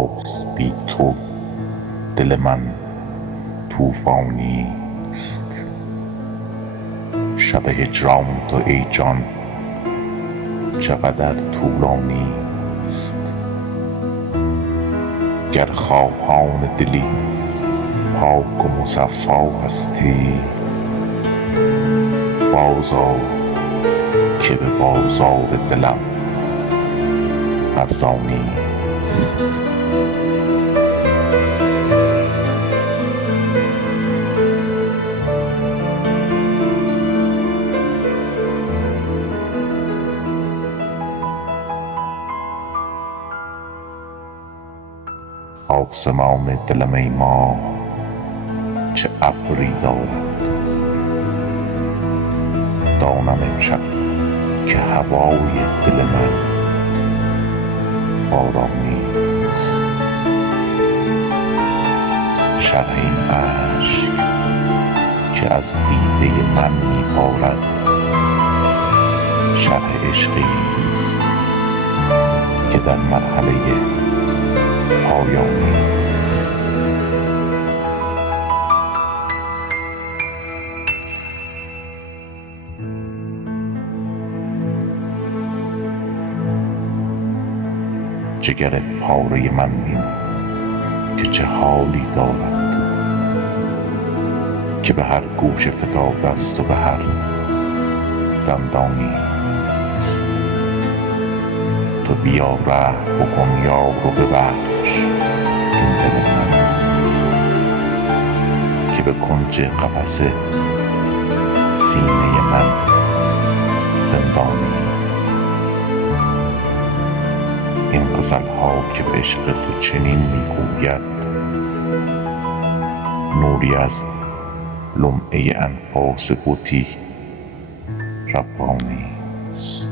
باز بی تو دل من طوفانی است. شب هجران تو ای جان چقدر طولانی است. گر خواهان دلی پاک و مصفا هستی، بازآ که به بازار دلم ارزانی است. آسمان دلم ای ماه چه ابری دارد، دانم امشب که هوای دل من بارانی است. شرح این اشک که از دیده من می بارد، شرح عشقی است که در مرحله پایانی است. جگر پاره من بین که چه حالی دارد، که به هر گوشه فتاده است و به هر دندانی است. تو بیا رحم بکن یار و ببخش این دل من که به کنج قفس سینه من زندانی است. این غزل ها که به عشق تو چنین میگوید، نوری از لمعه انفاس بتی ربانی است.